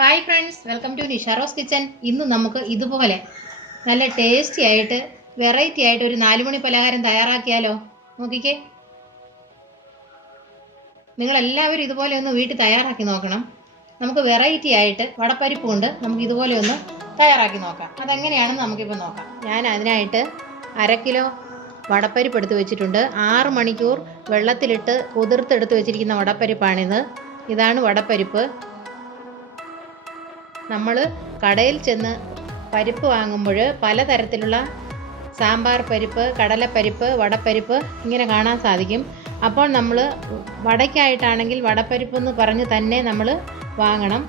Hi friends, welcome to Nisharos kitchen. ഇന്ന് നമുക്ക് ഇതുപോലെ നല്ല ടേസ്റ്റി ആയിട്ട് വെറൈറ്റി ആയിട്ട് ഒരു 4 മണി പലഹാരം തയ്യാറാക്കിയാലോ? നോക്കിക്കേ, നിങ്ങളെല്ലാവരും ഇതുപോലെ ഒന്ന് വീട്ടിൽ തയ്യാറാക്കി നോക്കണം. നമുക്ക് വെറൈറ്റി ആയിട്ട് വടപ്പരിപ്പ് കൊണ്ട് നമുക്ക് ഇതുപോലെ ഒന്ന് തയ്യാറാക്കി നോക്കാം. അതെങ്ങനെയാണെന്ന് നമുക്കിപ്പോൾ നോക്കാം. ഞാൻ അതിനായിട്ട് 1/2 കിലോ വടപ്പരിപ്പ് എടുത്ത് വെച്ചിട്ടുണ്ട്. 6 മണിക്കൂർ വെള്ളത്തിലിട്ട് കുതിർത്തെടുത്ത് വെച്ചിരിക്കുന്ന വടപ്പരിപ്പാണിത്. ഇതാണ് വടപ്പരിപ്പ്. നമ്മൾ കടയിൽ ചെന്ന് പരിപ്പ് വാങ്ങുമ്പോൾ പലതരത്തിലുള്ള സാമ്പാർ പരിപ്പ്, കടലപ്പരിപ്പ്, വടപ്പരിപ്പ് ഇങ്ങനെ കാണാൻ സാധിക്കും. അപ്പോൾ നമ്മൾ വടയ്ക്കായിട്ടാണെങ്കിൽ വടപ്പരിപ്പ് എന്ന് പറഞ്ഞ് തന്നെ നമ്മൾ വാങ്ങണം,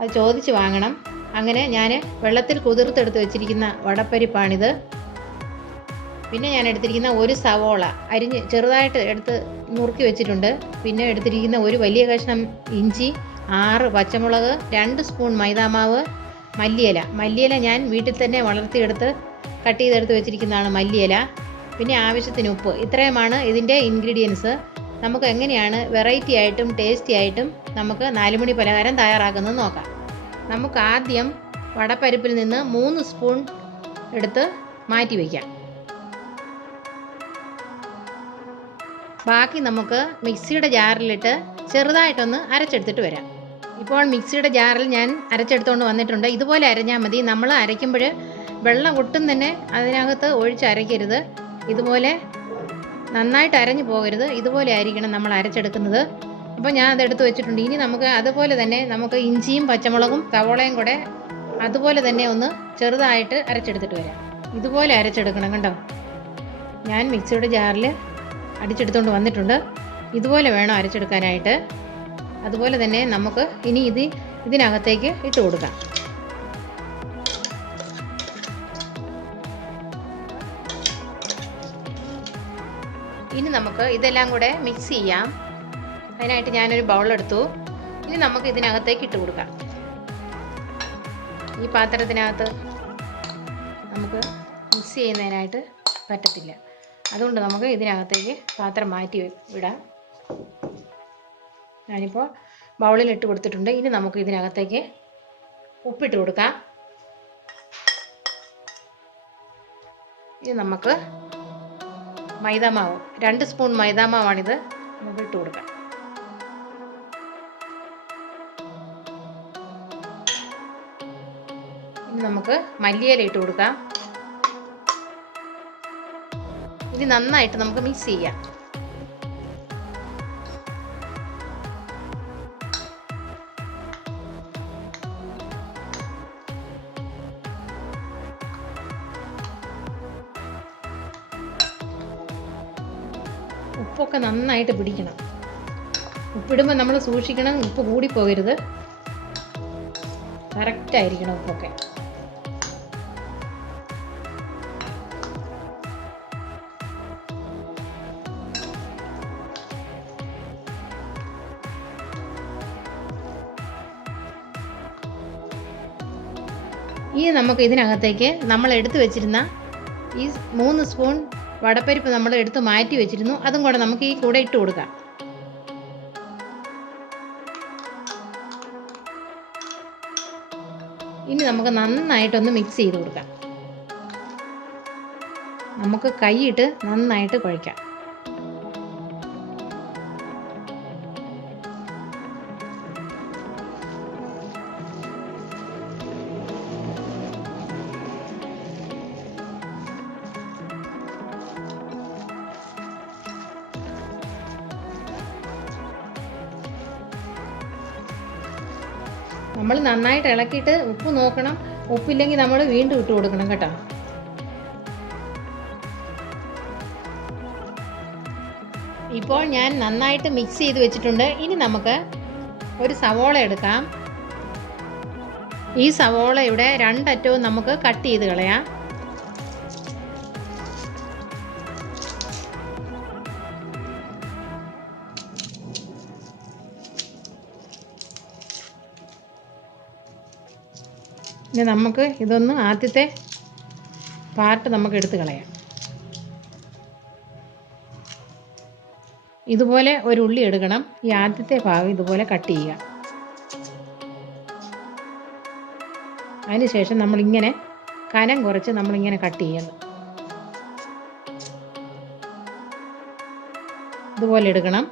അത് ചോദിച്ച് വാങ്ങണം. അങ്ങനെ ഞാൻ വെള്ളത്തിൽ കുതിർത്തെടുത്ത് വെച്ചിരിക്കുന്ന വടപ്പരിപ്പാണിത്. പിന്നെ ഞാൻ എടുത്തിരിക്കുന്ന ഒരു സവോള അരിഞ്ഞ് ചെറുതായിട്ട് എടുത്ത് നുറുക്കി വെച്ചിട്ടുണ്ട്. പിന്നെ എടുത്തിരിക്കുന്ന ഒരു വലിയ കഷ്ണം ഇഞ്ചി, 6 പച്ചമുളക്, 2 സ്പൂൺ മൈദാമാവ്, മല്ലിയില ഞാൻ വീട്ടിൽ തന്നെ വളർത്തിയെടുത്ത് കട്ട് ചെയ്തെടുത്ത് വെച്ചിരിക്കുന്നതാണ് മല്ലിയില. പിന്നെ ആവശ്യത്തിന് ഉപ്പ്. ഇത്രയുമാണ് ഇതിൻ്റെ ഇൻഗ്രീഡിയൻസ്. നമുക്ക് എങ്ങനെയാണ് വെറൈറ്റി ആയിട്ടും ടേസ്റ്റി ആയിട്ടും നമുക്ക് 4 മണി പലഹാരം തയ്യാറാക്കുന്നത് നോക്കാം. നമുക്ക് ആദ്യം വടപ്പരിപ്പിൽ നിന്ന് 3 സ്പൂൺ എടുത്ത് മാറ്റി വയ്ക്കാം. ബാക്കി നമുക്ക് മിക്സിയുടെ ജാറിലിട്ട് ചെറുതായിട്ടൊന്ന് അരച്ചെടുത്തിട്ട് വരാം. ഇപ്പോൾ മിക്സിയുടെ ജാറിൽ ഞാൻ അരച്ചെടുത്തുകൊണ്ട് വന്നിട്ടുണ്ട്. ഇതുപോലെ അരഞ്ഞാൽ മതി. നമ്മൾ അരയ്ക്കുമ്പോൾ വെള്ളം ഒട്ടും തന്നെ അതിനകത്ത് ഒഴിച്ച് അരയ്ക്കരുത്. ഇതുപോലെ നന്നായിട്ട് അരഞ്ഞു പോകരുത്. ഇതുപോലെ ആയിരിക്കണം നമ്മൾ അരച്ചെടുക്കുന്നത്. അപ്പോൾ ഞാൻ അതെടുത്ത് വെച്ചിട്ടുണ്ട്. ഇനി നമുക്ക് അതുപോലെ തന്നെ നമുക്ക് ഇഞ്ചിയും പച്ചമുളകും സവോളയും കൂടെ അതുപോലെ തന്നെ ഒന്ന് ചെറുതായിട്ട് അരച്ചെടുത്തിട്ട് വരാം. ഇതുപോലെ അരച്ചെടുക്കണം കേട്ടോ. ഞാൻ മിക്സിയുടെ ജാറിൽ അടിച്ചെടുത്തുകൊണ്ട് വന്നിട്ടുണ്ട്. ഇതുപോലെ വേണം അരച്ചെടുക്കാനായിട്ട്. അതുപോലെ തന്നെ നമുക്ക് ഇനി ഇതിനകത്തേക്ക് ഇട്ട് കൊടുക്കാം. ഇനി നമുക്ക് ഇതെല്ലാം കൂടെ മിക്സ് ചെയ്യാം. അതിനായിട്ട് ഞാനൊരു ബൗളെടുത്തു. ഇനി നമുക്ക് ഇതിനകത്തേക്ക് ഇട്ട് കൊടുക്കാം. ഈ പാത്രത്തിനകത്ത് നമുക്ക് മിക്സ് ചെയ്യുന്നതിനായിട്ട് പറ്റത്തില്ല. അതുകൊണ്ട് നമുക്ക് ഇതിനകത്തേക്ക് പാത്രം മാറ്റി വിടാം. ഞാനിപ്പോൾ ബൗളിലിട്ട് കൊടുത്തിട്ടുണ്ട്. ഇനി നമുക്ക് ഇതിനകത്തേക്ക് ഉപ്പിട്ട് കൊടുക്കാം. ഇനി നമുക്ക് മൈദാമാവ് 2 സ്പൂൺ മൈദാമാവാണിത്, നമുക്ക് ഇട്ട് കൊടുക്കാം. ഇനി നമുക്ക് മല്ലിയില ഇട്ട് കൊടുക്കാം. ഇനി നന്നായിട്ട് നമുക്ക് മിക്സ് ചെയ്യാം. ഉപ്പൊക്കെ നന്നായിട്ട് പിടിക്കണം. ഉപ്പിടുമ്പോൾ നമ്മൾ സൂക്ഷിക്കണം, ഉപ്പ് കൂടിപ്പോകരുത്. കറക്റ്റായിരിക്കണം ഉപ്പൊക്കെ. ഇനി നമുക്ക് ഇതിനകത്തേക്ക് നമ്മൾ എടുത്തു വെച്ചിരുന്ന ഈ 3 സ്പൂൺ വടപ്പരിപ്പ് നമ്മൾ എടുത്ത് മാറ്റി വെച്ചിരുന്നു, അതും കൂടെ നമുക്ക് ഈ കൂടെ ഇട്ട് കൊടുക്കാം. ഇനി നമുക്ക് നന്നായിട്ടൊന്ന് മിക്സ് ചെയ്ത് കൊടുക്കാം. നമുക്ക് കൈയിട്ട് നന്നായിട്ട് കുഴയ്ക്കാം. നമ്മൾ നന്നായിട്ട് ഇളക്കിയിട്ട് ഉപ്പ് നോക്കണം. ഉപ്പില്ലെങ്കിൽ നമ്മൾ വീണ്ടും ഇട്ട് കൊടുക്കണം കേട്ടോ. ഇപ്പോൾ ഞാൻ നന്നായിട്ട് മിക്സ് ചെയ്ത് വെച്ചിട്ടുണ്ട്. ഇനി നമുക്ക് ഒരു സവോള എടുക്കാം. ഈ സവോളയുടെ 2 അറ്റവും നമുക്ക് കട്ട് ചെയ്ത് കളയാം. ഇനി നമുക്ക് ഇതൊന്ന് ആദ്യത്തെ പാർട്ട് നമുക്ക് എടുത്ത് കളയാം. ഇതുപോലെ ഒരു ഉള്ളി എടുക്കണം. ഈ ആദ്യത്തെ ഭാഗം ഇതുപോലെ കട്ട് ചെയ്യുക. അതിനുശേഷം നമ്മളിങ്ങനെ കനം കുറച്ച് നമ്മളിങ്ങനെ കട്ട് ചെയ്യണം. ഇതുപോലെ എടുക്കണം.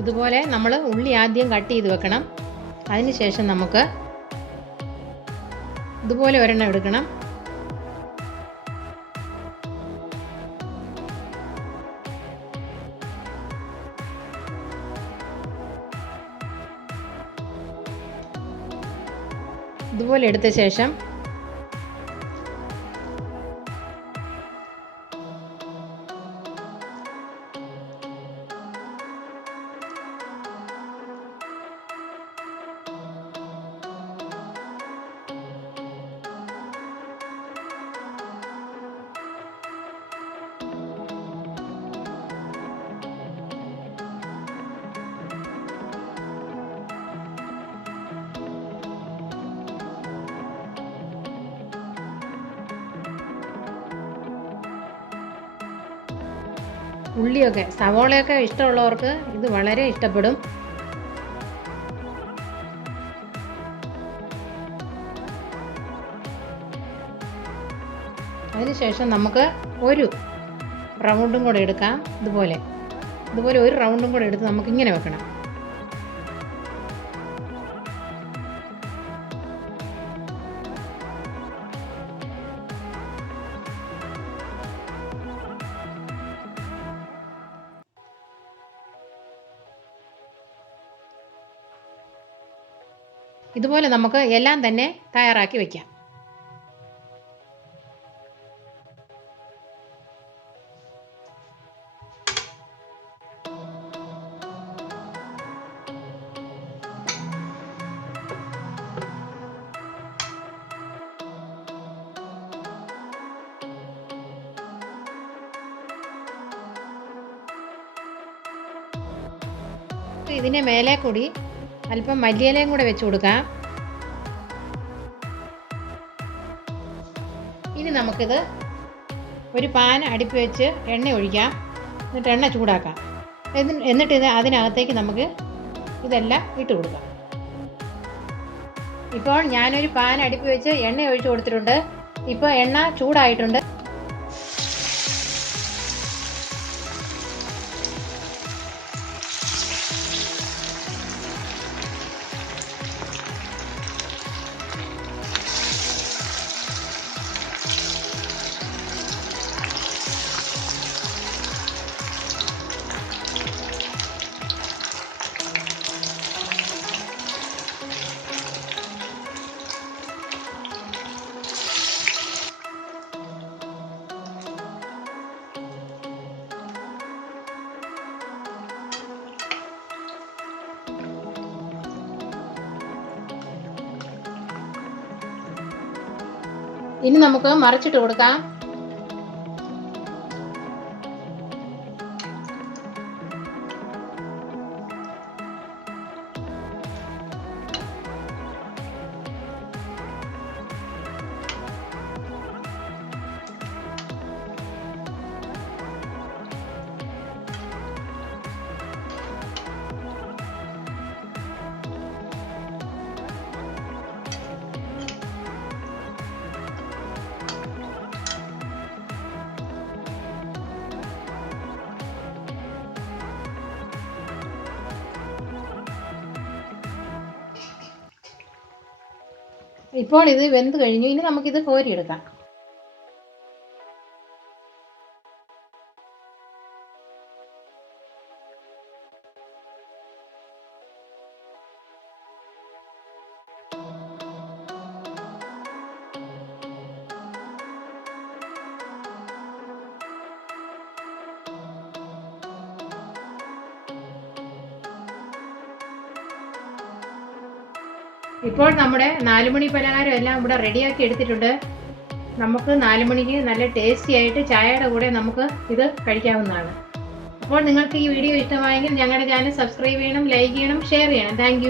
ഇതുപോലെ നമ്മൾ ഉള്ളി ആദ്യം കട്ട് ചെയ്ത് വെക്കണം. അതിനുശേഷം നമുക്ക് ഇതുപോലെ ഒരെണ്ണം എടുക്കണം. ഇതുപോലെ എടുത്ത ശേഷം ഉള്ളിയൊക്കെ സവോളയൊക്കെ ഇഷ്ടമുള്ളവർക്ക് ഇത് വളരെ ഇഷ്ടപ്പെടും. അതിനുശേഷം നമുക്ക് ഒരു റൗണ്ടും കൂടെ എടുക്കാം. ഇതുപോലെ ഒരു റൗണ്ടും കൂടെ എടുത്ത് നമുക്കിങ്ങനെ വെക്കണം. ഇതുപോലെ നമുക്ക് എല്ലാം തന്നെ തയ്യാറാക്കി വയ്ക്കാം. ഇതിൻ്റെ മേലെ കൂടി അല്പം മല്ലിയിലയും കൂടെ വെച്ച് കൊടുക്കാം. ഇനി നമുക്കിത് ഒരു പാൻ അടുപ്പ് വെച്ച് എണ്ണ ഒഴിക്കാം. എന്നിട്ട് എണ്ണ ചൂടാക്കാം. എന്നിട്ട് അതിനകത്തേക്ക് നമുക്ക് ഇതെല്ലാം ഇട്ട് കൊടുക്കാം. ഇപ്പോൾ ഞാനൊരു പാൻ അടുപ്പ് വെച്ച് എണ്ണ ഒഴിച്ച് കൊടുത്തിട്ടുണ്ട്. ഇപ്പോൾ എണ്ണ ചൂടായിട്ടുണ്ട്. ഇനി നമുക്ക് മറിച്ചിട്ട് കൊടുക്കാം. ഇപ്പോൾ ഇത് വെന്ത് കഴിഞ്ഞു. ഇനി നമുക്കിത് കോരിയെടുക്കാം. ഇപ്പോൾ നമ്മുടെ 4 മണി പലഹാരം എല്ലാം ഇവിടെ റെഡിയാക്കി എടുത്തിട്ടുണ്ട്. നമുക്ക് 4 മണിക്ക് നല്ല ടേസ്റ്റി ആയിട്ട് ചായയുടെ കൂടെ നമുക്ക് ഇത് കഴിക്കാവുന്നതാണ്. അപ്പോൾ നിങ്ങൾക്ക് ഈ വീഡിയോ ഇഷ്ടമായെങ്കിൽ ഞങ്ങളുടെ ചാനൽ സബ്സ്ക്രൈബ് ചെയ്യണം, ലൈക്ക് ചെയ്യണം, ഷെയർ ചെയ്യണം. താങ്ക്